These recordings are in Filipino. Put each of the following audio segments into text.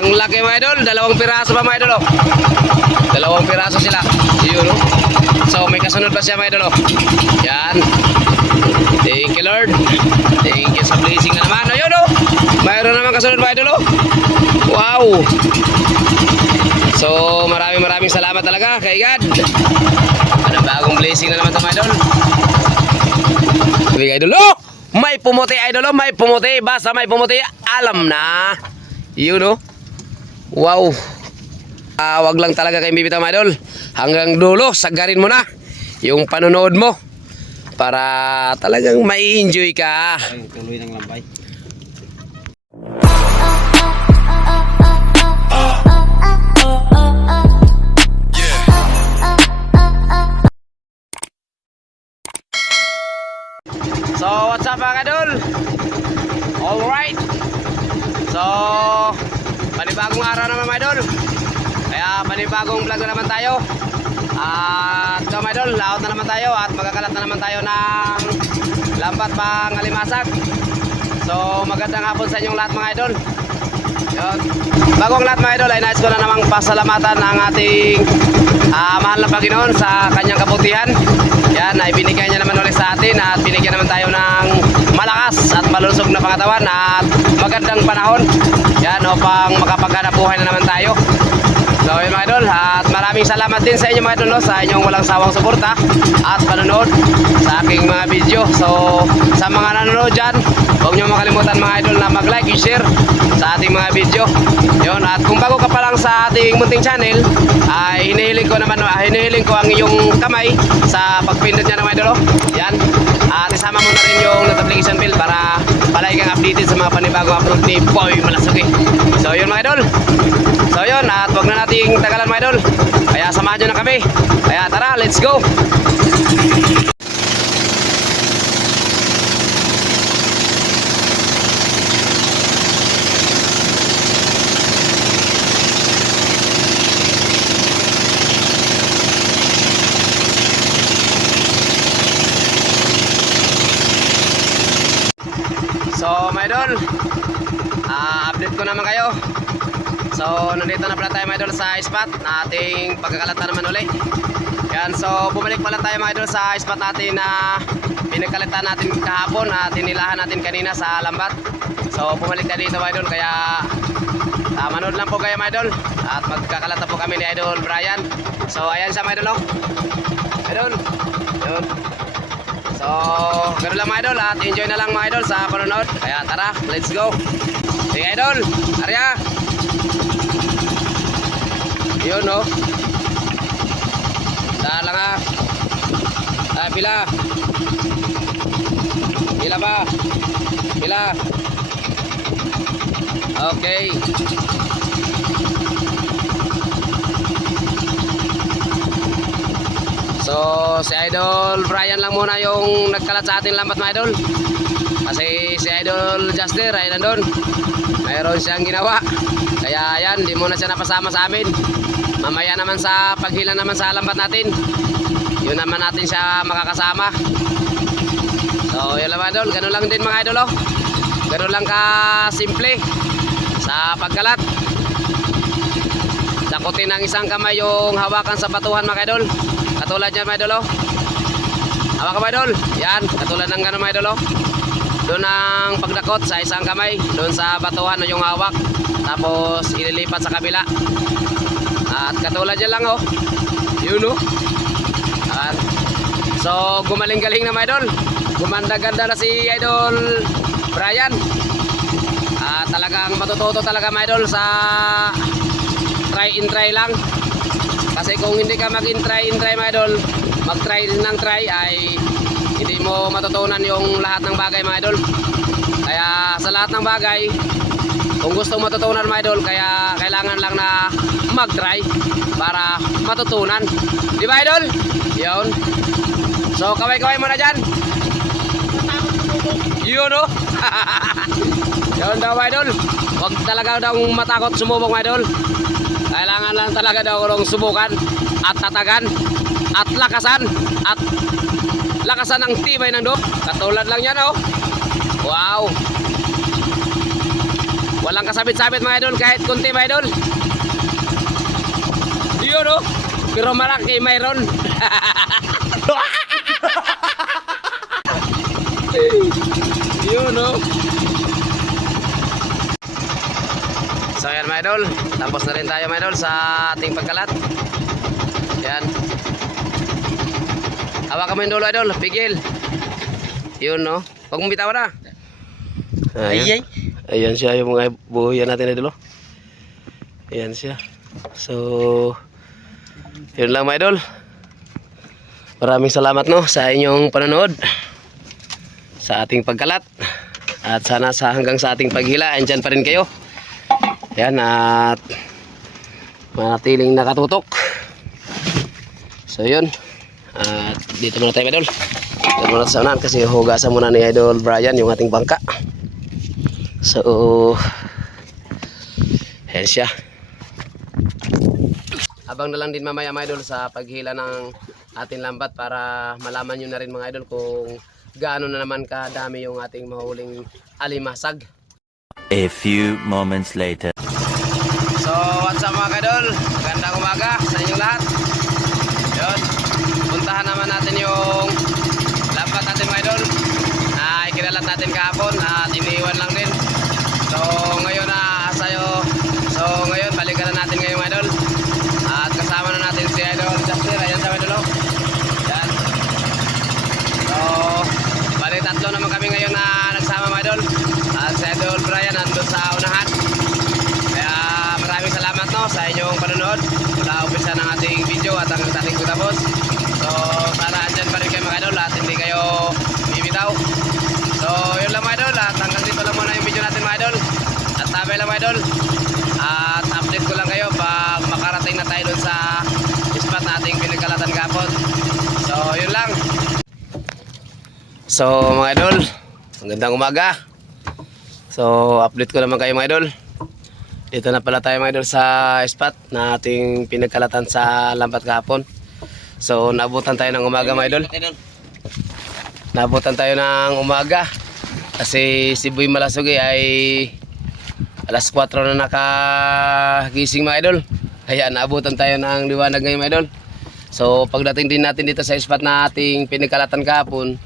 Ang laki mga idol, dalawang piraso pa mga idol oh. Dalawang piraso sila. Yun oh. So may kasunod pa siya mga idol oh. Yan. Thank you Lord. Thank you sa blessing na naman. Ayun oh. Mayroon naman kasunod mga idol oh. Wow. So maraming salamat talaga kay God. Ano bagong blessing na naman ito mga idol. Mga idol oh. May pumuti idol oh. May pumuti. Basta may pumuti. Alam na. Yun oh. Wow. Wag lang talaga kayo bibitaw mga idol. Hanggang dulo, sagarin mo na yung panonood mo para talagang mai-enjoy ka. Ay, tuloy ng lambay. So, what's up mga idol? Alright. So, panibagong araw naman mga idol. Kaya panibagong vlog na naman tayo. At ito mga idol, laot na naman tayo at magkakalat na naman tayo ng lambat pang alimasag. So magandang hapon sa inyong lahat mga idol. Yun. Bagong lahat mga idol ay nais ko na namang pasalamatan ang ating mahal na Panginoon sa kanyang kabutihan. Yan, ay binigyan niya naman ulit sa atin at binigyan naman tayo ng malakas at malusog na pangatawan at magandang panahon. Yan, upang makapaghanap buhay na naman tayo. So yun mga idol, at maraming salamat din sa inyo mga idol no, sa inyong walang sawang suporta at panonood sa aking mga video. So sa mga nanonood dyan, huwag nyo makalimutan mga idol na mag-like and share sa ating mga video. Yun, at kung bago ka pa lang sa ating munting channel, ay hinihiling ko ang iyong kamay sa pagpindot niya ng mga idol oh. Yan, at isama mo na rin yung notification bell para palagi kang updated sa mga panibagong upload ni Boy Malasugi. So yun mga idol. So yun, at wag na nating tagalan mga idol. Kaya samahan nyo na kami. Kaya tara, let's go. So mga idol, update ko naman kayo. So nandito na pala tayo mga idol sa spot na ating pagkakalat na naman uli. Yan, so bumalik pala tayo mga idol sa spot natin na pinagkalitan natin kahapon at tinilahan natin kanina sa lambat. So bumalik tayo dito mga idol, kaya manood lang po kayo mga idol. At magkakalat na po kami ni Idol Brian. So ayan siya mga idol oh. Idol, yun. So ganoon lang mga idol, at enjoy na lang mga idol sa panonood. Kaya tara, let's go. Sige idol, Arya. Yun no. Daan lang ha. Pila. Pila ba? Pila. Okay. So si Idol Brian lang muna yung nagkalat sa ating lambat mga idol. Kasi si Idol Juster ay nandun. Mayroon siyang ginawa. Kaya yan, di muna siya napasama sa amin. Mamaya naman sa paghila naman sa lambat natin, yun naman natin siya makakasama. So yun lang mga idol, ganun lang din mga idol oh. Ganun lang ka simple sa pagkalat. Dakutin ng isang kamay yung hawakan sa batuhan mga idol. Katulad yan mga idol oh. Hawakan mga idol, yan, katulad ng ganun mga idol oh. Doon ang pagdakot sa isang kamay, doon sa batuhan na yung hawak, tapos ililipat sa kabila. At katulad yan lang oh. Yun oh. So gumaling-galing na mga idol. Gumanda-ganda na si Idol Brian. Talagang matututo talaga mga idol sa try and try lang. Kasi kung hindi ka mag-try and try mga idol, mag-try ng try, ay hindi mo matutunan yung lahat ng bagay mga idol. Kaya sa lahat ng bagay, kung gusto matutunan mga idol, kaya kailangan lang na mag-try para matutunan. Di ba idol? Yun. So kaway-kaway mo na dyan. Yun o. Yun daw mga idol. Huwag talaga daw matakot sumubok mga idol. Kailangan lang talaga daw ng subukan at tatagan at lakasan ang tibay ng do. Katulad lang yan oh. Wow. Walang kasabit-sabit mga idol, kahit kunti mga idol. Yun o, pero malaki mayroon. Yun o. So yan mga idol, tapos na rin tayo mga idol sa ating pagkalat. Yan. Hawakan mo yung dulo idol, pigil. Yun no, huwag mong bitawan na. Ayan. Ayan siya yung mga buhuyan natin idol. Ayan siya. So yun lang mga idol. Maraming salamat no sa inyong panonood sa ating pagkalat. At sana hanggang sa ating paghila, andyan pa rin kayo. Ayan, at manatiling nakatutok. So yun. At dito muna tayo idol. Dito muna sa unahan kasi hugasan muna ni Idol Brian yung ating bangka. So ayan siya. Abang na lang din mamaya mga idol sa paghila ng ating lambat para malaman nyo na rin mga idol kung gaano na naman kadami yung ating mahuling alimasag. A few moments later. So what's up mga idol? Magandang umaga sa inyong lahat. Yun, puntahan naman natin yung lambat natin mga idol na ikinalat natin kahapon at iniwan lang din. So ngayon na sayo. So ngayon balikan na natin ngayon mga idol. At kasama na natin si Idol Justin. Ayan sa mga idol. Yan. So bali tatlo naman kami ngayon na nagsama mga idol. At si Idol Brian nandun sa unahan. Kaya maraming salamat no sa inyong panonood mula umpisa ng ating video at hanggang sa ating pagtapos. So sana andyan pa rin kayo mga idol at hindi kayo bibitaw. So yun lang mga idol at hanggang dito lang muna yung video natin mga idol. At tabay lang mga idol. At update ko lang kayo pag makarating na tayo dun sa spot nating pinagkalatan kapon. So yun lang. So mga idol, magandang umaga. So update ko naman kayo mga idol. Dito na pala tayo mga idol sa spot na ating pinagkalatan sa lambat kahapon. So naabutan tayo ng umaga mga idol. Naabutan tayo ng umaga kasi si Boy Malasugi ay alas 4 na nakagising mga idol. Kaya naabutan tayo ng liwanag ngayon mga idol. So pagdating din natin dito sa spot na ating pinagkalatan kahapon,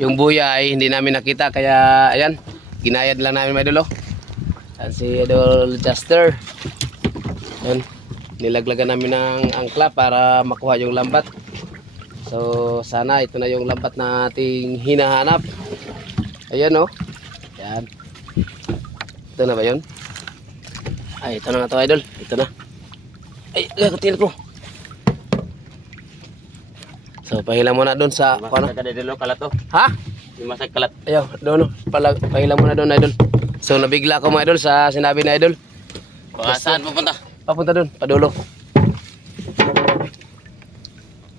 yung buya ay hindi namin nakita kaya ayan, ginayad lang namin mga idol. Yan si Idol Juster. Yan, nilaglagan namin ng angkla para makuha yung lambat. So sana ito na yung lambat na ating hinahanap. Ayan o. Yan. Ito na ba yun? Ay, ito na nga to idol. Ito na. Ay, katil ko. So pahilang muna doon sa ano? Ha? Masag kalat. Ayaw, doon. Pahilang muna doon idol. So nabigla ko mga idol sa sinabi na idol. Saan pupunta? Papunta doon, padulo.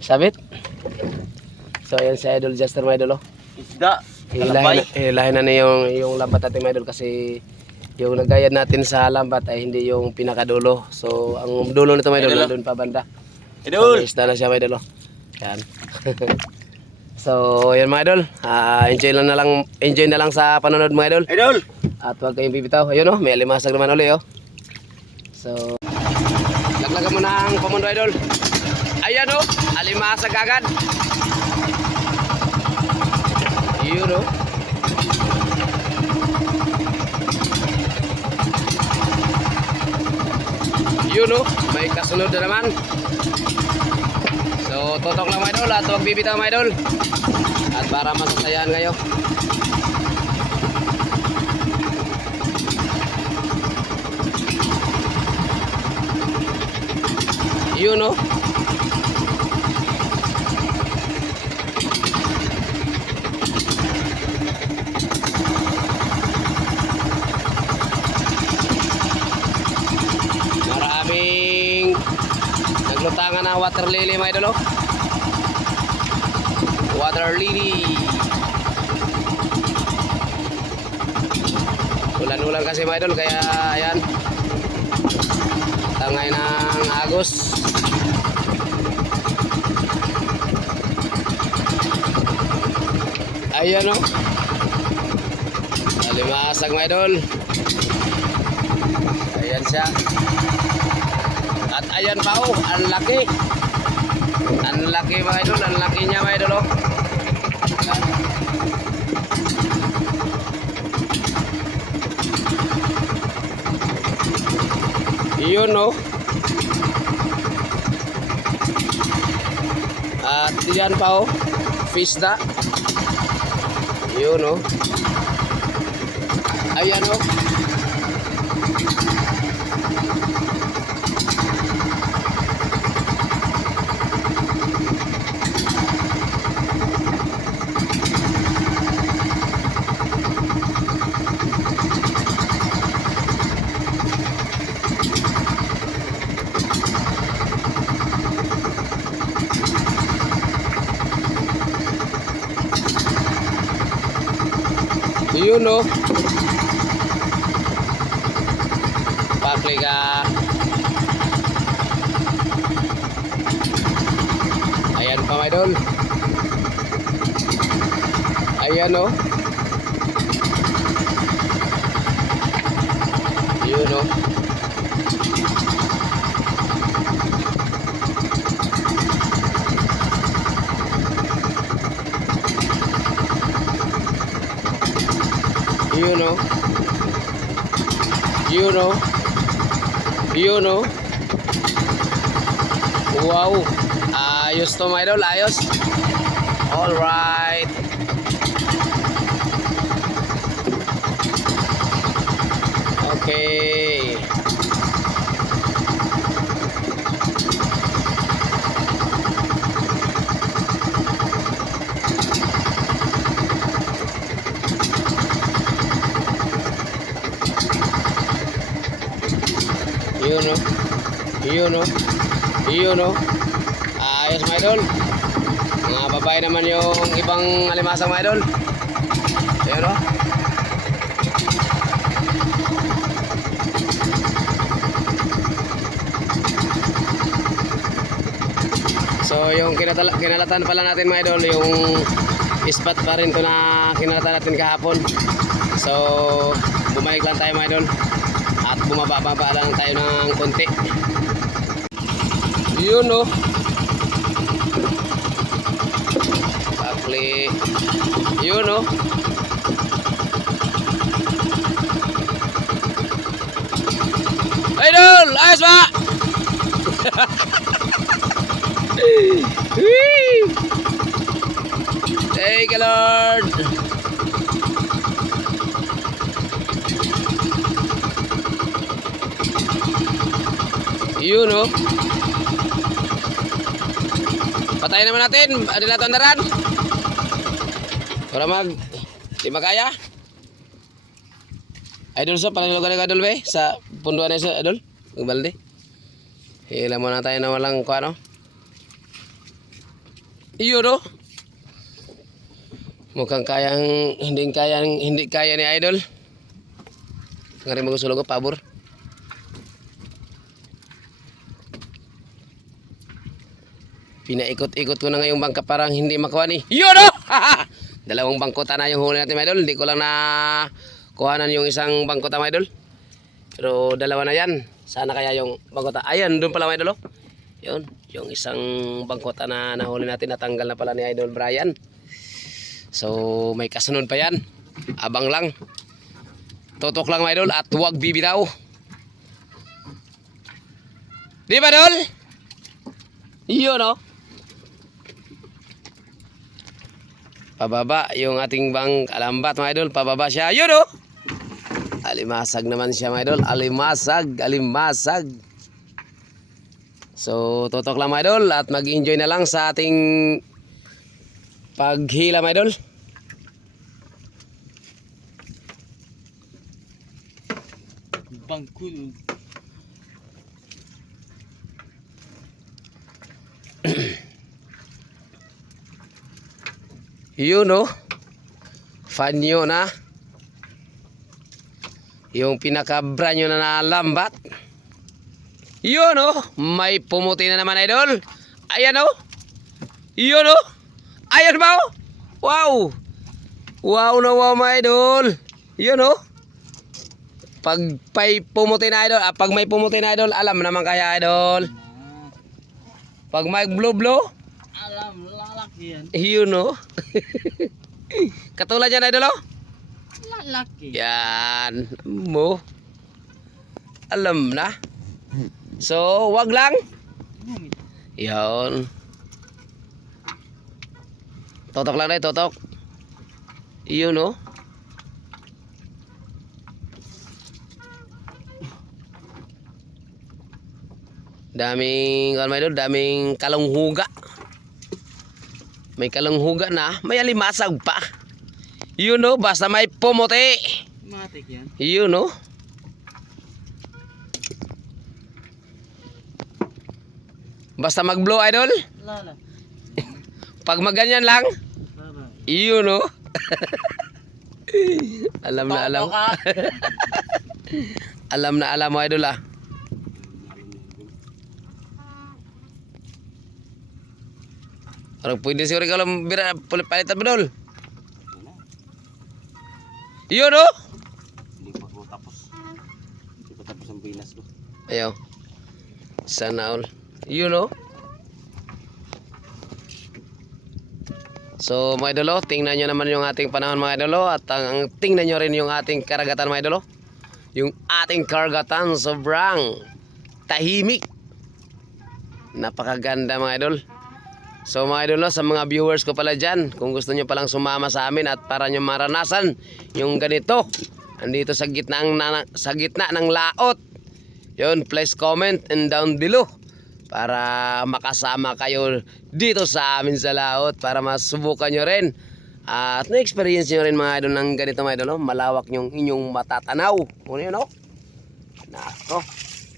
Sabit. So ayan si Idol Juster mga idol. Isda. Hilahin na yung lambat natin mga idol kasi yung nagayad natin sa lambat ay hindi yung pinakadulo. So ang dulo nito mga idol nandun pa banda. Idol. So, isda na siya mga idol. Yan. So yan mga idol. Enjoy na lang sa panonood mga idol. Idol. At huwag kayong bibitaw. Ayun o, may alimasag naman ulit o. So, laglagan mo na ang pamundo idol. Ayan o, alimasag agad. Yun o. Yun o, may kasunod na naman. So, totok lang mga idol at huwag bibitaw mga idol. At para masasayahan kayo. Yun o. Maraming naglutangan na water lily mga idol o. Water lily. Ulan-ulan kasi mga idol kaya ayan. Tangay ng agos. Ayan o. Alimasag mga idol. siya. At ayan pa oh, ang laki. Ang laki mga idol, ang laki niya mga idol oh. Yun oh. At yan pa oh, fisda. Yun oh. Ayan oh. Yun oh. Pakli ka. Ayan pa mga idol. Ayan oh. Yun oh. Yun oh. Yun oh. Yun oh. Wow. Ayos to mga idol, ayos. Alright. Okay. Yun oh. Yun oh. Yun oh. Ayos mga idol. Mga babae naman yung ibang alimasang mga idol. Yun oh. So yung kinalatan pala natin mga idol, yung spot pa rin to na kinalatan natin kahapon. So bumalik lang tayo mga idol. At bumaba lang tayo ng konti. Yun oh. Pakli. Yun oh. Idol! Ayos ba? Thank you Lord. Yun oh. Patayin naman natin. Ano na ito andaran? Para di makaya. Idol sa panilugan ng idol be. Sa punduan na sa idol. Magbalde. Hila muna tayo na walang kung ano. Yun oh. Mukhang hindi kaya ni idol. Ngari mo gusto ko pabor. Pinaikot-ikot ko na ngayong bangka parang hindi makuha ni. Yun oh! Dalawang bangkota na yung huli natin mga idol. Hindi ko lang na kuhanan yung isang bangkota mga idol. Pero dalawa na yan. Sana kaya yung bangkota. Ayan, doon pala mga idol oh. Yun, yung isang bangkota na nahuli natin natanggal na pala ni Idol Brian. So may kasunod pa yan. Abang lang. Tutok lang mga idol at huwag bibitaw. Di ba idol? Yun oh. Pababa yung ating bang alambat mga idol. Pababa siya. Yun oh. Alimasag naman siya mga idol. Alimasag. So tutok lang mga idol at mag-enjoy na lang sa ating paghila mga idol. Bangkul. Yun oh. Fanyo na. Yung pinaka-branyo na nalambat. Yun oh. May pumuti na naman idol. Ayan oh. Yun oh. Ayan ba oh. Wow. Wow na wow mga idol. Yun oh. Pag pumuti na idol, pag may pumuti na idol, alam naman kaya idol. Pag may blue, Alam, lalaki yan. yun no. Katulad yan idol oh. Lalaki. Yan mo. Alam na. So, wag lang. Yan. Totok lang na, totok. Yun no. Daming, ano may doon, daming kalunghuga. May kalunghuga na, may alimasag pa. Yun no, basta may pumuti. Matik yan. Yun no. Basta mag-blow idol. Lala. Pag maganyan lang, Lala. yun no. Alam na alam. Toko ka. Alam na alam mo idol ah. Orang pwede siguro kalau bira palitan bedol. Iyo no? Hindi pa ko tapos. Hindi pa tapos ang binas ko. Ayo. Sana all. Iyo no? So mga idolo, tingnan nyo naman yung ating panahon mga idolo at ang tingnan nyo rin yung ating karagatan mga idolo. Yung ating karagatan sobrang tahimik. Napakaganda mga idol. So mga idol, sa mga viewers ko pala dyan, kung gusto nyo palang sumama sa amin at para nyo maranasan yung ganito, andito sa gitna ng laot. Yun, please comment and down below para makasama kayo dito sa amin sa laot para masubukan nyo rin. At na-experience nyo rin mga idol ng ganito mga idol, malawak yung inyong matatanaw. Ano yun, no? Nako,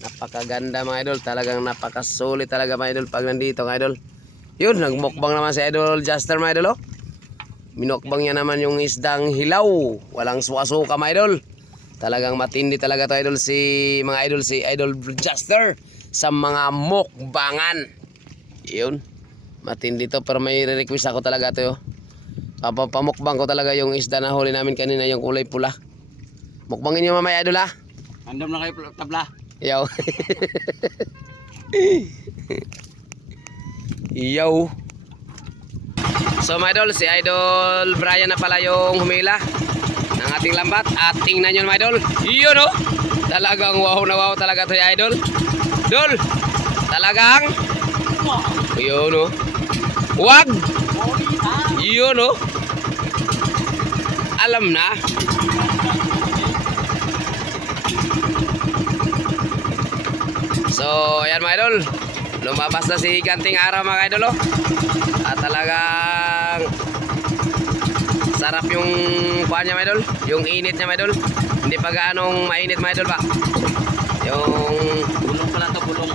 napakaganda mga idol, talagang napakasulit talaga mga idol pag nandito mga idol. Yun, nagmukbang naman si Idol Juster mga idol, oh. Minukbang niya naman yung isdang hilaw. Walang suka-suka mga idol. Talagang matindi talaga to idol si Idol Juster sa mga mukbangan. Yun. Matindi to pero may request ako talaga to. Pamukbang ko talaga yung isda na huli namin kanina yung kulay pula. Mukbangin niyo mamaya idol ha. Andam na kayo tabla. Yaw. Yaw. So mga idol, si Idol Brian na pala yung humila ng ating lambat. At tingnan nyo mga idol, yun o, talagang wow na wow talaga to yung idol. Idol, talagang yun o, wag, yun o, alam na. So ayan mga idol, lumabas na si Ganting Araw mga idol oh. At talagang sarap yung kuha niya mga idol, yung init niya mga idol. Hindi pa gaanong mainit mga idol ba. Yung Bulong pala to, bulong.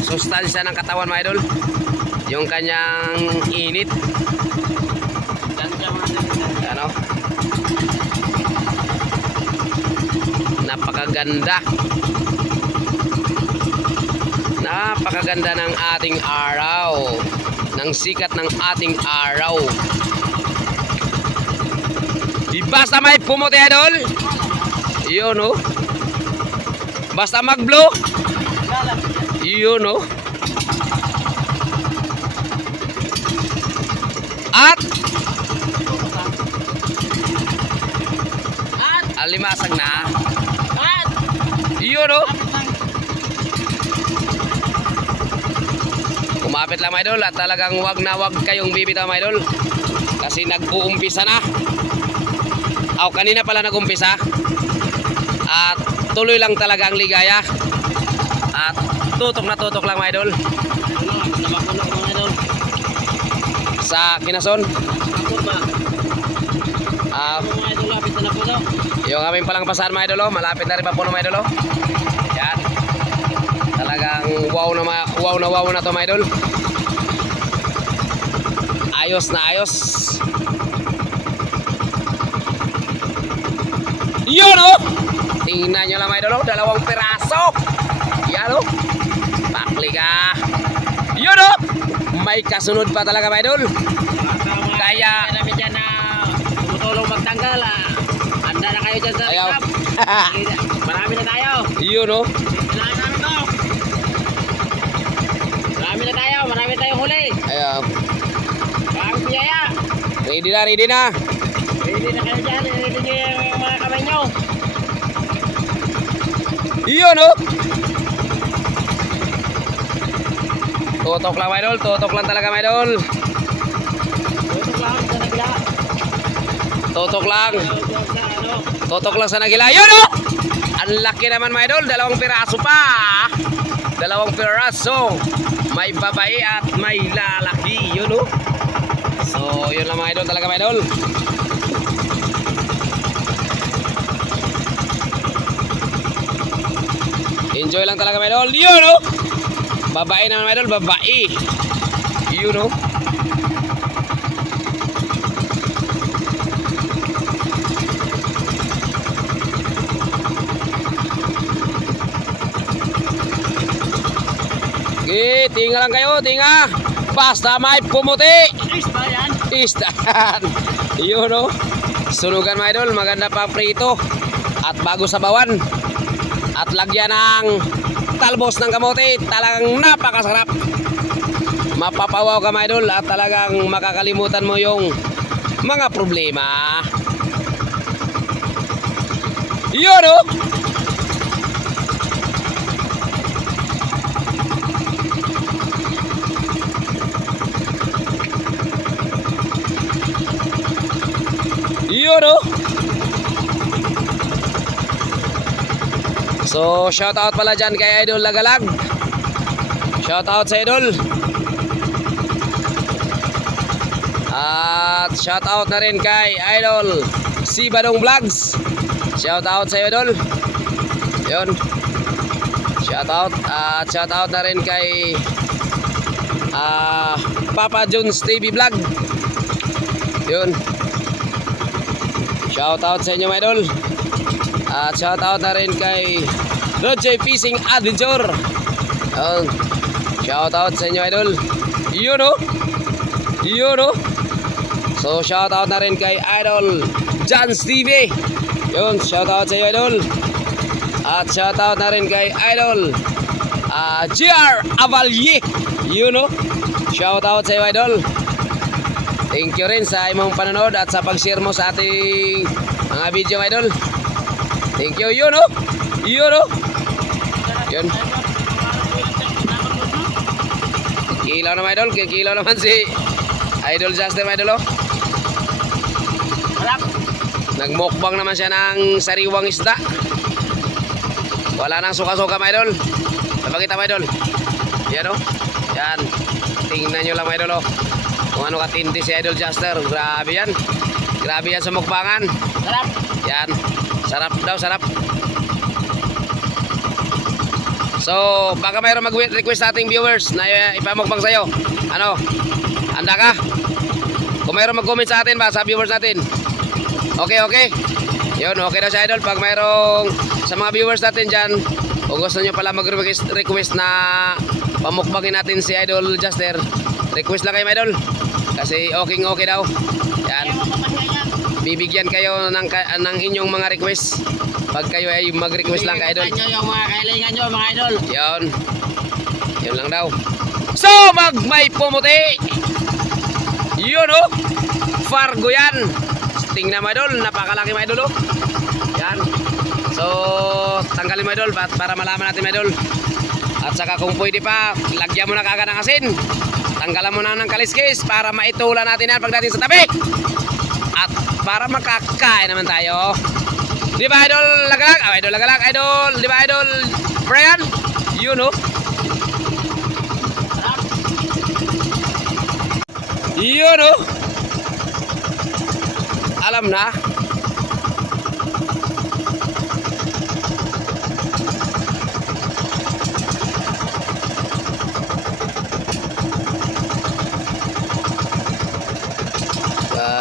sustansya ng katawan mga idol, yung kanyang init. Ganda mga idol. Ano? Napakaganda. Napakaganda ng ating araw, ng sikat ng ating araw. Di basta may pumuti idol, yun o. Basta mag-blow, yun o. At alimasag na, yun o. Kumapit lang mga idol at talagang wag na wag kayong bibitaw mga idol kasi nag-uumpisa na. Kanina pala nag-umpisa at tuloy lang talaga ang ligaya at tutok na tutok lang mga idol sa Kinason. Yung aming palang pasahan mga idol, malapit na rin pa puno mga idol. Yan. Talagang wow na to mga idol. Ayos na ayos. Yun o. Tingnan nyo lang mga idol, dalawang piraso. Yan o. Pakli ka. Yun o. May kasunod pa talaga mga idol. Kaya namin dyan na tutulong magtanggal. Handa na kayo dyan sa Ayaw. recap. Marami na tayo. Yun oh. Kailangan namin to. Marami tayong huli. Ayaw. Maraming biyaya. Ready na, ready na. Ready na kayo dyan. Ready nyo yung mga kamay nyo. Yun oh. Tutok lang mga idol, tutok lang talaga mga idol. Tutok lang sa nagla. Tutok lang. Sa ano. Tutok lang sa nagila. Yun oh. Ang laki naman mga idol, dalawang piraso pa. Dalawang piraso. May babae at may lalaki. Yun oh. So yun lang mga idol talaga mga idol. Enjoy lang talaga mga idol. Yun oh. Babae naman mga idol, babae. Yun oh. Okay, tinga lang kayo, tinga. Basta may pumuti. Is ba yan? Istan. Yun oh. Sunugan mga idol, maganda pa prito. At bago sa bawan. At lagyan ng talbos ng kamote. Talagang napakasarap. Mapapawaw ka mga idol at talagang makakalimutan mo yung mga problema. Yun oh. Yun oh. So shout out pala dyan kay Idol Lagalag. Shout out sa Idol. At shout out na rin kay Idol si Badong Vlogs. Shout out sa Idol. Yun. Shout out. At shout out na rin kay Papa Jones TV Vlog. Yun. Shout out sa inyo mga idol. At shout out na rin kay Roger Fishing Adventure. Yun. Shout out sa inyo idol. Yun oh. Yun oh. So shout out na rin kay Idol John's TV. Yun, shout out sa inyo idol. At shout out na rin kay Idol GR Avalye. Yun oh. Shout out sa inyo idol. Thank you rin sa imong panonood at sa pag-share mo sa ating mga video mga idol. Thank you. Yun oh. Yun oh. Yun. Kilaw naman idol. Kilaw naman si Idol Justin mga idol oh. Harap. Nagmukbang naman siya ng sariwang isda. Wala nang suka-suka mga idol. Napakita mga idol. Yan oh. Yan. Tingnan nyo lang mga idol oh. Kung ano katindi si Idol Juster. Grabe yan. Grabe yan sa mukbangan. Harap. Yan. Sarap daw, sarap. So, baka mayroon mag-request sa ating viewers na ipamukbang sa'yo. Ano? Handa ka? Kung mayroon mag-comment sa atin ba, sa viewers natin. Okay, okay. Yun, okay daw si Idol. Pag mayroong sa mga viewers natin dyan, kung gusto nyo pala mag-request na pamukbangin natin si Idol Juster, request lang kayo mga idol. Kasi okay daw. Yan. Bibigyan kayo ng inyong mga request. Pag kayo ay mag-request lang kay idol. Bigyan nyo yung mga kailangan nyo mga idol. Yan. Yun lang daw. So, may pumuti. Yun oh. Fargo yan. Tingnan mo idol. Napakalaki mga idol oh. Yan. So, tanggalin mo idol para malaman natin mga idol. At saka kung pwede pa, lagyan mo na kagad ng asin. Tanggalan mo na ng kaliskis para maitulan natin yan pagdating sa tabi. At para makakain naman tayo. Di ba Idol Lagalag? Oh, Idol Lagalag, Idol. Di ba Idol Brian? Yun oh. Yun oh. Alam na.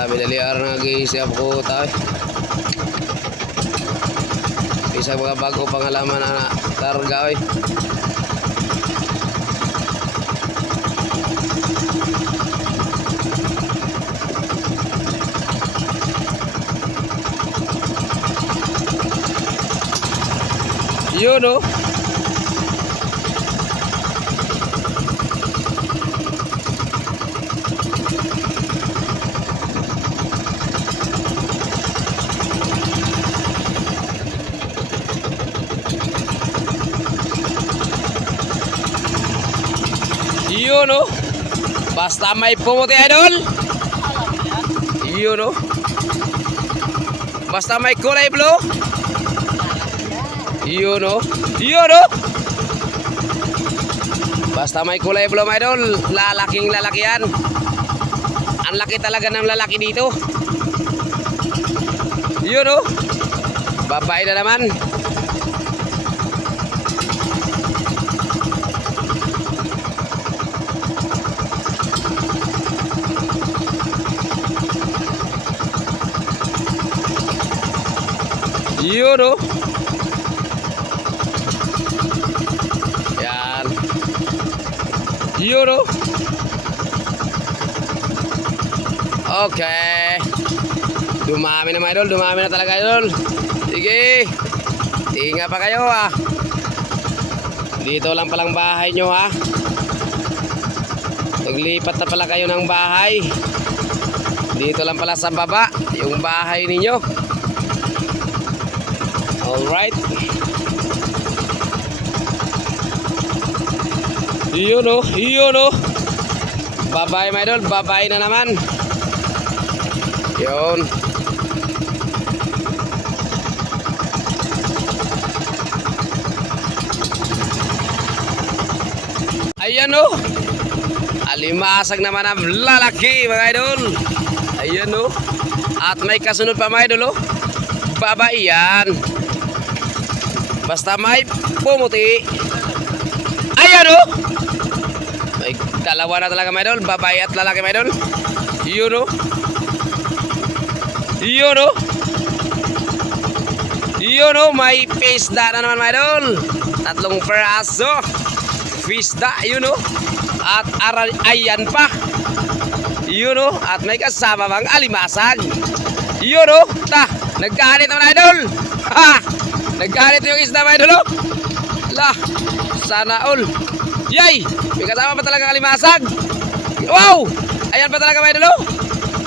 Minaliar na nag-iisip ko tayo. Isa mga bago pangalaman na karga oy. Yun oh. Yun oh. Basta may pumuti idol. Yun oh. Basta may kulay blue. Yun oh. Yun oh. Basta may kulay blue mga idol. Lalaking lalaki yan. Ang laki talaga ng lalaki dito. Yun oh. Babae na naman. Yun oh. Yan. Yun oh. Okay. Dumami na mga idol. Dumami na talaga idol. Sige. Tinga pa kayo ha. Dito lang palang bahay nyo ha. Naglipat na pala kayo ng bahay. Dito lang pala sa baba yung bahay ninyo. Alright. Yun oh, yun oh. Babae mga idol, babae na naman. Yun. Ayan oh. Alimasag naman ang lalaki mga idol. Ayan oh. At may kasunod pa mga idol oh. Babae yan. Basta may pumuti. Ayan oh. May dalawa na talaga mga idol. Babae at lalaki mga idol. Yun oh. Yun oh. Yun oh. May pisda na naman mga idol. 3 peraso. Pisda. Yun oh. At ayan pa. Yun oh. At may kasama bang alimasag. Yun oh. Ta. Nagkahanit naman idol. Ha. Nagkahanit yung isda mga idol oh. La. Sana all. Yay. May kasama pa talaga alimasag. Wow. Ayan pa talaga mga idol oh.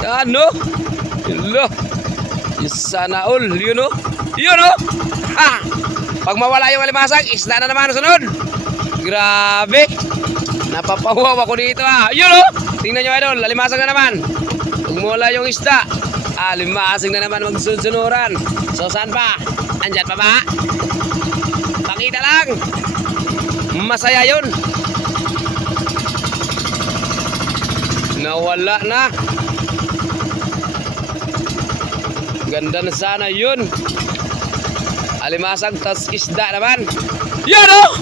Yan oh. Hello. Sana all. Yun oh. Yun oh. Ha. Pag mawala yung alimasag, isda na naman sunod. Grabe. Napapawaw ako dito ah. Yun oh. Tingnan nyo idol. Alimasag na naman. Pag mawala yung isda, alimasag na naman magsusunuran. So saan pa? Andyan pa ba? Pakita lang. Masaya yun. Nawala na. Ganda na sana yun. Alimasag tas isda naman. Yan oh.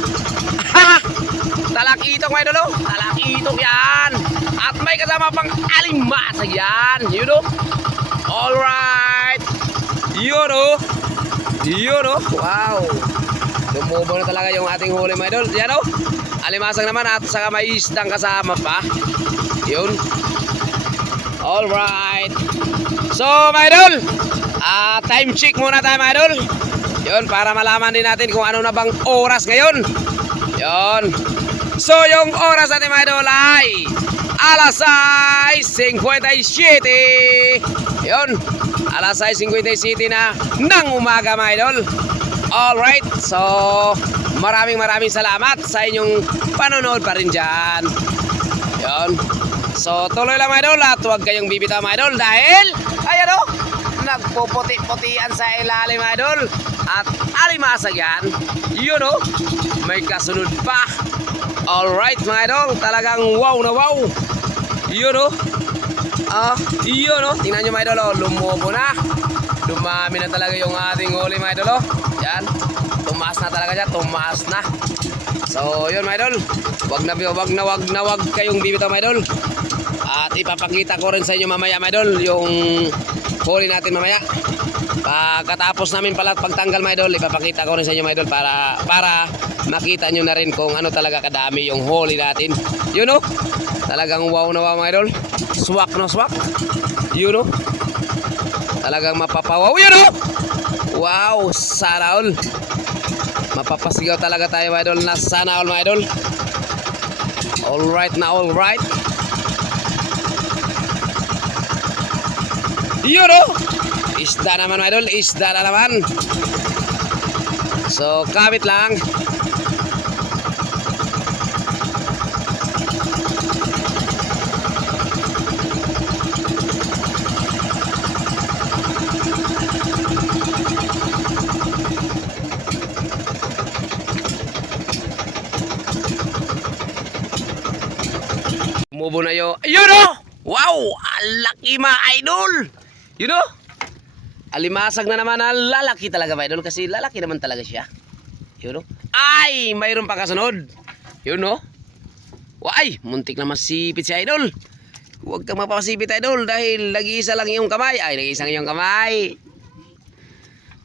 Talakitok mga idol oh. Talakitok yan. At may kasama pang alimasag yan. Yun oh. Alright. Yun oh. Yun oh. Wow. Tumubo na talaga yung ating huli mga idol. Yan oh. Alimasag naman at saka may isdang kasama pa. Yun. Alright. So mga idol, time check muna tayo mga idol. Yun, para malaman din natin kung ano na bang oras ngayon. Yun. So yung oras natin mga idol ay alas 6:57. Yun. Alas 6:57 na ng umaga mga idol. Alright. So maraming salamat sa inyong panonood pa rin dyan. Yun. So tuloy lang mga idol at huwag kayong bibitaw mga idol dahil ayan o, nagpuputi-putian sa ilalim mga idol. At alimasag yan. Yun o, may kasunod pa. Alright mga idol, talagang wow na wow. Yun o. Yun o, tingnan nyo mga idol o, lumubo na. Dumami na talaga yung ating huli mga idol o. Yan, tumaas na talaga dyan, tumaas na. So yun mga idol, wag kayong bibitaw mga idol. At ipapakita ko rin sa inyo mamaya mga idol yung huli natin mamaya. Pagkatapos namin pala pagtanggal mga idol, ipapakita ko rin sa inyo mga idol para makita nyo na rin kung ano talaga kadami yung huli natin. Yun o, talagang wow na wow mga idol. Swak no swak. Yun o, talagang mapapawaw. Yun o, wow, sana all. Mapapasigaw talaga tayo mga idol na sana all mga idol. Alright na alright. Yun o. Isda naman mga idol. Isda na naman. So kabit lang. Mubo na yun. Ayun o! Wow! Laki mga idol! Yun o! Alimasag na naman na lalaki talaga mga idol kasi lalaki naman talaga siya. Yun o. Ay! Mayroon pa kasunod. Yun o. Ay! Muntik na masipit si idol. Huwag kang mapapasipit idol dahil nag-iisa lang yung kamay. Ay, nag-iisa yung kamay.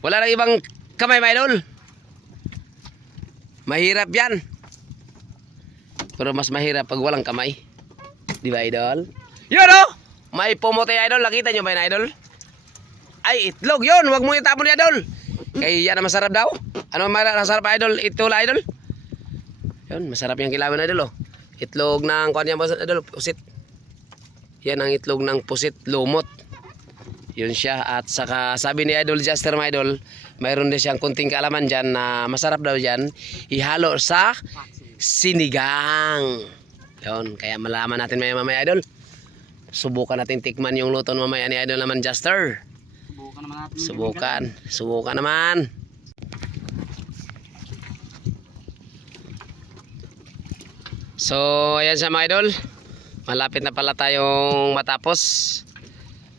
Wala nang ibang kamay mga idol. Mahirap yan. Pero mas mahirap pag walang kamay. Di ba idol? Yun o! May pumote idol. Nakita nyo ba yun idol? Ay itlog yun. Huwag mong itapon idol. Kaya yan na masarap daw. Ano masarap idol? Ito la idol. Yun masarap yung kilawin idol oh. Itlog ng kuwan yan idol. Pusit. Yan ang itlog ng pusit. Lumot. Yun siya. At saka sabi ni idol Juster my idol, mayroon din siyang kunting kaalaman dyan na masarap daw dyan. Ihalo sa sinigang. Yun, kaya malaman natin mamaya idol. Subukan natin tikman yung luto mamaya ni idol naman Juster. Subukan naman natin. Subukan naman. So, ayan siya mga idol. Malapit na pala tayong matapos.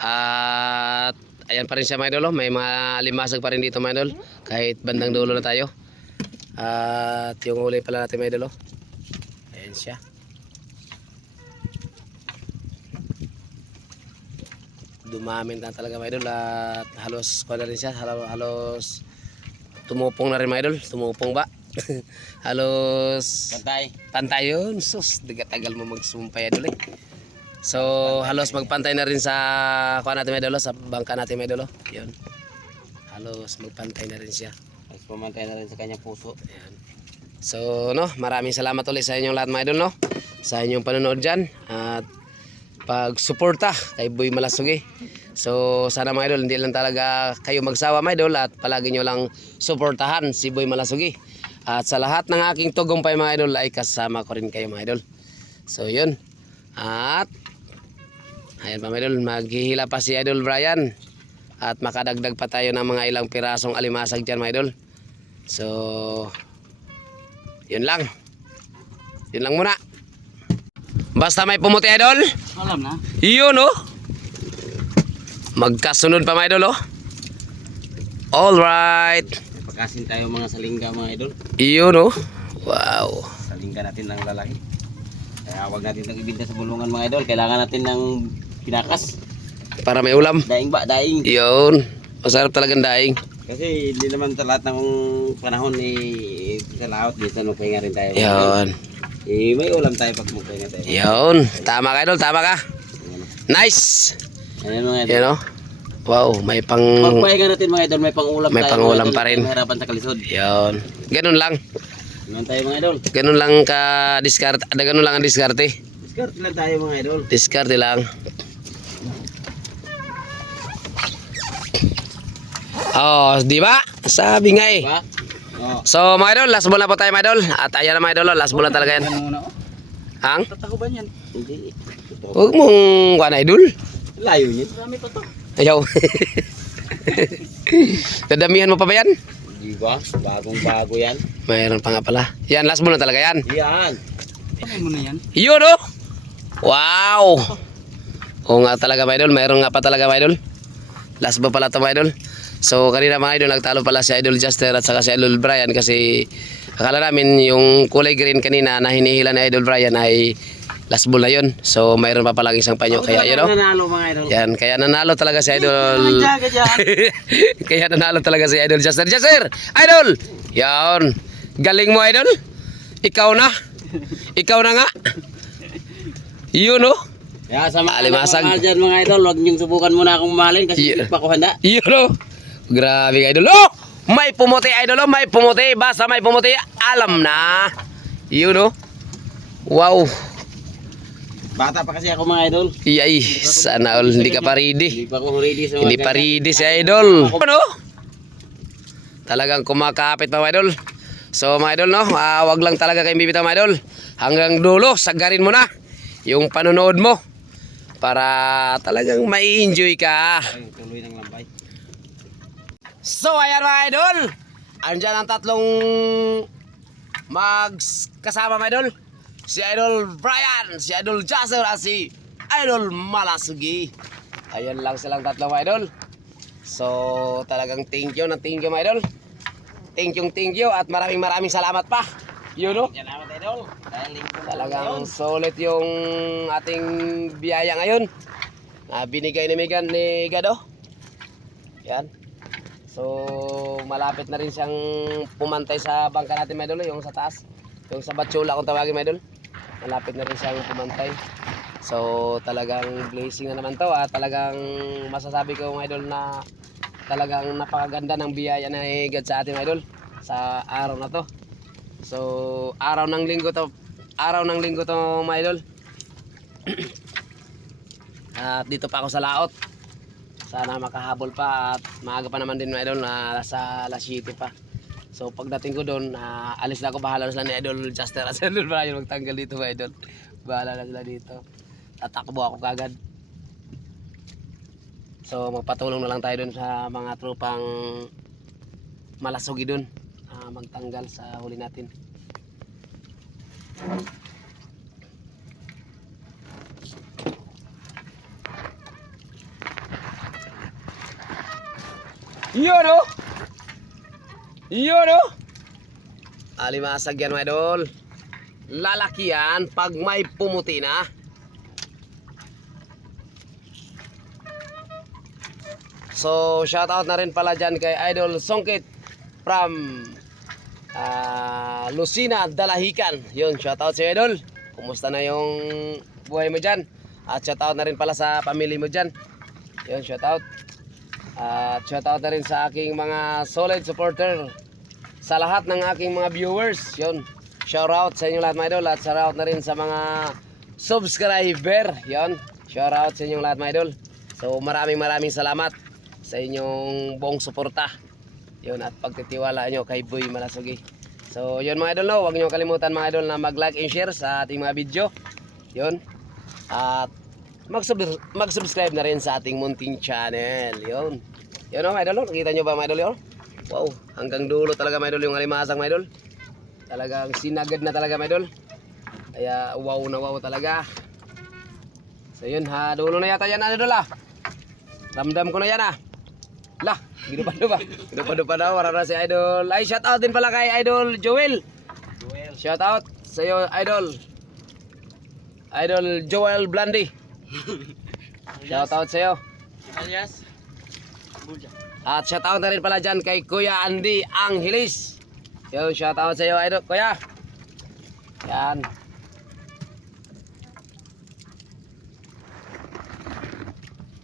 At ayan pa rin siya mga idol. May mga limasag pa rin dito mga idol. Kahit bandang dulo na tayo. At yung huli pala natin mga idol. Ayan siya. Dumamin na talaga mga idol at halos na rin siya, halos tumupong na rin mga idol, tumupong ba? Halos pantay yun, sus, tagal mo magsumpay idol eh. So halos magpantay na rin sa kuha natin mga idol, sa bangka natin mga idol, yun. Halos magpantay na rin siya. Halos pumantay na rin sa kanyang puso. Ayan. So no, maraming salamat ulit sa inyong lahat mga idol no, sa inyong panonood dyan at pag-suporta kay Boy Malasugi. So sana mga idol hindi lang talaga kayo magsawa mga idol at palagi nyo lang suportahan si Boy Malasugi. At sa lahat ng aking tugumpay mga idol ay kasama ko rin kayo mga idol. So yun. At ayan pa mga idol, maghihila pa si Idol Brian. At makadagdag pa tayo ng mga ilang pirasong alimasag dyan mga idol. So yun lang. Yun lang muna. Basta may pumuti idol. Alam na. Yun oh. Magkasunod pa mga idol oh. Alright. Pagkasin tayo mga salingga mga idol. Yun oh. Wow. Salingga natin ng lalaki. Kaya huwag natin nang ibinta sa bulungan mga idol. Kailangan natin ng pinakas. Para may ulam. Daing ba? Daing. Yun. Masarap talagang daing. Kasi hindi naman sa lahat ng panahon sa laot dito magpahinga rin tayo. Yun. May ulam tayo pag magpahinga tayo. Yun. Tama ka idol. Tama ka. Nice. Ayan mga idol. Yun oh. Wow. May pang... Pagpahinga natin mga idol, may pang-ulam May tayo. pang-ulam mga idol, pa rin. Mahirapan sa kalisod. Yun. Ganun lang. Ganun tayo mga idol. Ganun lang ka diskarte. Ganun lang ang diskarte. Discard lang tayo mga idol. Diskarte lang. Oh, di ba? Sabi nga eh. Diba? Oh. So mga idol, last ball na po tayo mga idol. At ayan na mga idol, last ball na talaga yan. Yan muna oh. Hang? Tatakuban yan. Hindi. Huwag mong kuha idol. Layo niyan. Marami pa to. Ayaw. Dadamihan mo pa ba yan? Di ba? Bagong bago yan. Mayroon pa nga pala. Yan, last ball na talaga yan. Yan. Ano mo na yan? Yun oh. Wow. Oo nga talaga mga idol, mayroon nga pa talaga mga idol. Last ball pala ito mga idol. So kanina mga idol, nagtalo pala si Idol Juster at saka si Idol Brian kasi akala namin yung kulay green kanina na hinihila ni Idol Brian ay last ball na yun. So mayroon pa palang isang panyo. Kaya yun o. Nanalo mga idol. Yan, kaya nanalo talaga si Idol. Kaya nanalo talaga si Idol Juster. Juster! Idol! Yan. Galing mo Idol. Ikaw na. Ikaw na nga. Yun o. Kaya sa mga Alimasag. dyan mga idol, huwag niyong subukan muna akong mahalin kasi hindi pa ako handa. Yun o. Grabe ka idol. Oh! May pumuti idol, oh, may pumuti. Basta may pumuti, alam na. Yun oh. Wow. Bata pa kasi ako mga idol. Yay, sana all hindi ka pa Hindi ready. pa ako ready sa mga Hindi pa ganyan. ready si idol. Ano? Talagang kumakapit mga idol. So mga idol no, wag lang talaga kayo bibitaw mga idol. Hanggang dulo, sagarin mo na yung panonood mo para talagang mai-enjoy ka. Ay, tuloy ng lambay. So ayan mga idol, andyan ang tatlong magkasama mga idol. Si Idol Brian, si Idol Jasser, at si Idol Malasugi. Ayan lang silang tatlo mga idol. So talagang thank you mga idol. Thank you at maraming salamat pa. Yun no? Salamat idol. Dahil lingkod ko Talagang ngayon. solid yung ating biyaya ngayon na binigay ni Megan ni Gado. Yan. So malapit na rin siyang pumantay sa bangka natin mga idol, yung sa taas. Yung sa Batsula kung tawagin mga idol. Malapit na rin siyang pumantay. So talagang blessing na naman to at talagang masasabi ko mga idol na talagang napakaganda ng biyaya na God sa ating mga idol sa araw na to. So araw ng linggo to mga idol. At dito pa ako sa laot. Sana makahabol pa at maaga pa naman din mga idol na sa alas 7 pa. So pagdating ko doon, alis na ako, bahala na sila ni Idol Juster at Idol Brian magtanggal dito mga idol. Bahala na sila dito. Tatakbo ako kagad. So magpatulong na lang tayo doon sa mga tropang malasugi doon. Magtanggal sa huli natin. Yun oh! Yun oh! Alimasag yan mga idol. Lalaki yan pag may pumuti na. So shoutout na rin pala dyan kay Idol Songkit from Lucina, Dalahican. Yun, shoutout sa idol. Kumusta na yung buhay mo dyan? At shoutout na rin pala sa family mo dyan. Yun, shoutout. At shoutout na rin sa aking mga solid supporter sa lahat ng aking mga viewers. Yun, shoutout sa inyo lahat mga idol. At shoutout na rin sa mga subscriber. Yun, shoutout sa inyo lahat mga idol. So maraming salamat sa inyong buong suporta. Yun, at pagtitiwala nyo kay Boy Malasugi. So yun mga idol, no, huwag nyo kalimutan mga idol na mag-like and share sa ating mga video. Yun. At mag-subscribe na rin sa ating munting channel. Yun. Yun no, mga idol, no? Nakita nyo ba mga idol yun? Wow, hanggang dulo talaga mga idol yung alimasang mga idol. Talagang sinagad na talaga mga idol. Kaya wow na wow talaga. So yun ha, dulo na yata yan idol ah. Ramdam ko na yan ah. Lah, ginupa-dupa. Ginupa-dupa daw, wala na si Idol. Ay, shoutout din pala kay Idol Joel. Shoutout sa iyo, Idol. Idol Joel Blandi. Shoutout sa iyo. Alias Buja. At shoutout na rin pala dyan kay Kuya Andy Angelis. Yo, shoutout sa iyo, Idol. Kuya. Yan.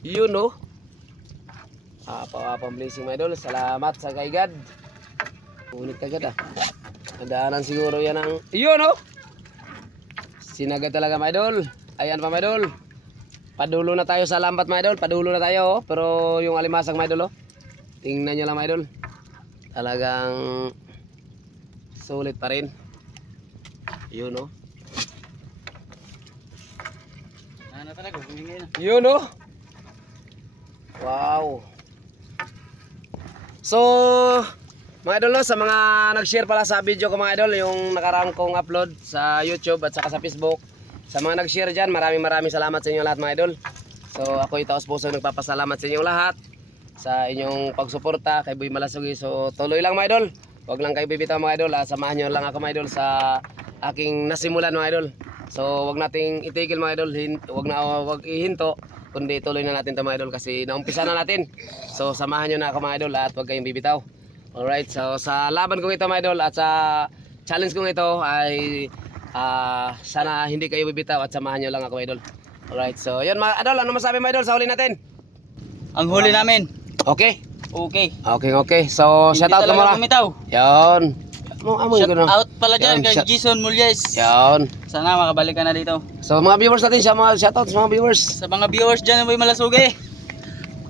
You know. Apang blessing mga idol. Salamat sa kay God. Unit kagad ah. Nadaanan siguro yan ang... Yun oh! Sinagad talaga mga idol. Ayan pa mga idol. Padulo na tayo sa lambat mga idol. Padulo na tayo oh. Pero yung alimasang mga idol oh. Tingnan nyo lang mga idol. Talagang sulit pa rin. Yun oh. Ano talaga? Humingin na. Yun oh. Wow. So, mga idol, no, sa mga nag-share pala sa video ko mga idol, yung nakaraan kong upload sa YouTube at saka sa Facebook. Sa mga nag-share dyan, maraming salamat sa inyo lahat mga idol. So, ako itaos puso nagpapasalamat sa inyo lahat sa inyong pagsuporta kay Boy Malasugi. So, tuloy lang mga idol. Huwag lang kayo bibitaw mga idol. Samahan nyo lang ako mga idol sa aking nasimulan mga idol. So, huwag nating itigil mga idol. Huwag ihinto. Kundi tuloy na natin ito mga idol kasi naumpisa na natin. So samahan nyo na ako mga idol at huwag kayong bibitaw. Alright, so sa laban kong ito mga idol at sa challenge kong ito ay sana hindi kayo bibitaw at samahan nyo lang ako mga idol. Alright, so yun mga idol, ano masabi mga idol sa huli natin? Ang huli namin, Okay? Okay. Okay. So, shout out ka muna. Bumitaw. Yan. Amoy Shout ko na. out pala dyan Yan, kay shout- Jason Mulyes. Yan. Sana makabalik ka na dito. So, mga viewers natin, shout out sa mga viewers. Sa mga viewers dyan, Boy Malasugi.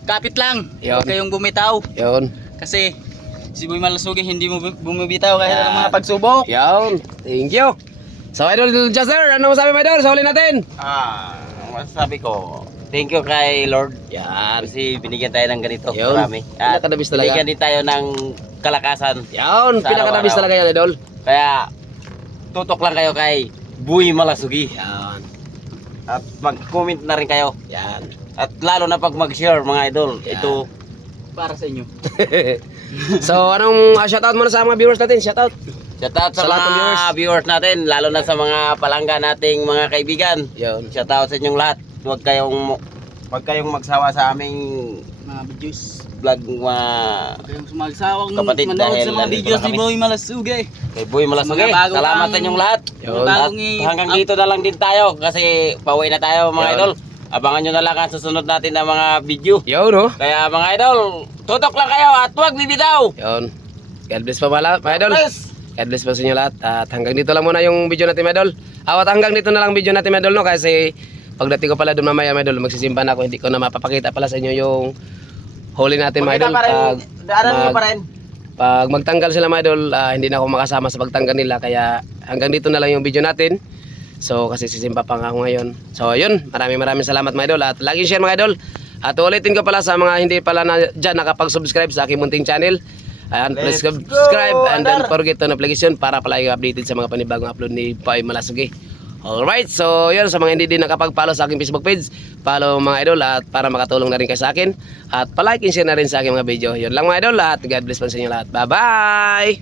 Kapit lang. Yan. Huwag kayong bumitaw. Yan. Kasi si Boy Malasugi hindi mo bumibitaw kahit Yan. ang mga pagsubok. Yan. Thank you. So, Idol Jaster, ano masabi mo, Idol? Sa huli natin. Masasabi ko, thank you kay Lord. Yan. Kasi binigyan tayo ng ganito. Yun. Marami. Pinakadabis talaga. Binigyan din tayo ng kalakasan. Yan. Pinakadabis araw-araw. talaga yan, Idol. Kaya, tutok lang kayo kay Boy Malasugi. Yan. At mag-comment na rin kayo. Yan. At lalo na pag mag-share mga idol. Yan. Ito, Para sa inyo. So, anong shoutout muna sa mga viewers natin? Shoutout. shoutout sa Sa lahat ng mga viewers natin. Lalo na sa mga palangga nating mga kaibigan. Yan. Shoutout sa inyong lahat. Huwag kayong magsawa sa aming Mga videos. vlog mga Huwag kayong sumagsawang Kapatid, manood dahil sa mga nandito videos na ni kami. Boy Malasugi. kay Boy Malasugi. Mga bago Salamat pang- sa inyong lahat. Yun. Mga At bagong hanggang dito na lang din tayo kasi pauwi na tayo mga Yun. idol. Abangan nyo na lang ang susunod natin na mga video. Yun, no? Kaya mga idol, tutok lang kayo at huwag bibitaw. Yun. God bless pa mga idol. Bless. God bless po sa inyo lahat. At hanggang dito lang muna yung video natin, Medol. At hanggang dito na lang video natin, Medol, no? Kasi pagdating ko pala doon mamaya, Medol, magsisimba na ako. Hindi ko na mapapakita pala sa inyo yung huli natin, mga idol. Pakita pa rin. Daanan nyo mag- pa rin. Pag magtanggal sila, mga idol, hindi na ako makasama sa pagtanggal nila. Kaya hanggang dito na lang yung video natin. So, kasi sisimba pa nga ako ngayon. So, yun. Maraming salamat, mga idol. At lagi share, mga idol. At ulitin ko pala sa mga hindi pala na dyan nakapag-subscribe sa aking munting channel. Ayan, please Let's subscribe go, and don't Andar. forget to notification para palagi updated sa mga panibagong upload ni Boy Malasugi. Alright, so yun, sa mga hindi din nakapag-follow sa aking Facebook page, follow mga idol at para makatulong na rin kayo sa akin. At palike and share na rin sa aking mga video. Yun lang mga idol at God bless po sa inyo lahat. Bye-bye!